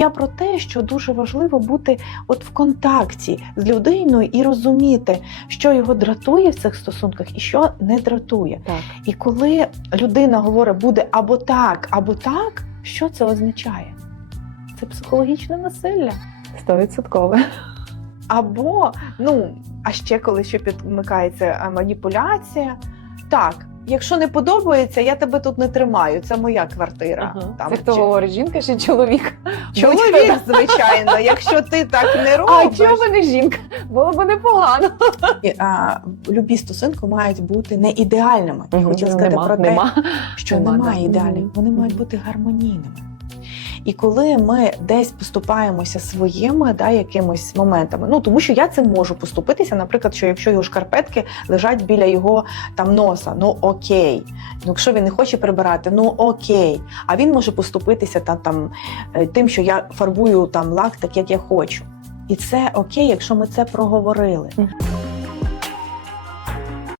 Я про те, що дуже важливо бути от в контакті з людиною і розуміти, що його дратує в цих стосунках і що не дратує. Так. І коли людина говорить буде або так, або так, що це означає? Це психологічне насилля. Стовідсоткове. Або, ну, а ще коли ще підмикається маніпуляція. Так, якщо не подобається, я тебе тут не тримаю. Це моя квартира. Це хто чи- говорить, жінка чи чоловік? Чоловік, звичайно, якщо ти так не А робиш. чого чому не жінка? Було б непогано. А, любі стосунки мають бути не ідеальними. Я хотіла сказати нема, про те, нема. що немає ідеальних. вони мають бути гармонійними. І коли ми десь поступаємося своїми да, якимось моментами, ну тому що я цим можу поступитися, наприклад, що якщо його шкарпетки лежать біля його там носа, ну окей. Ну, якщо він не хоче прибирати, ну окей. А він може поступитися там, там е, тим, що я фарбую там лак так, як я хочу. І це окей, якщо ми це проговорили.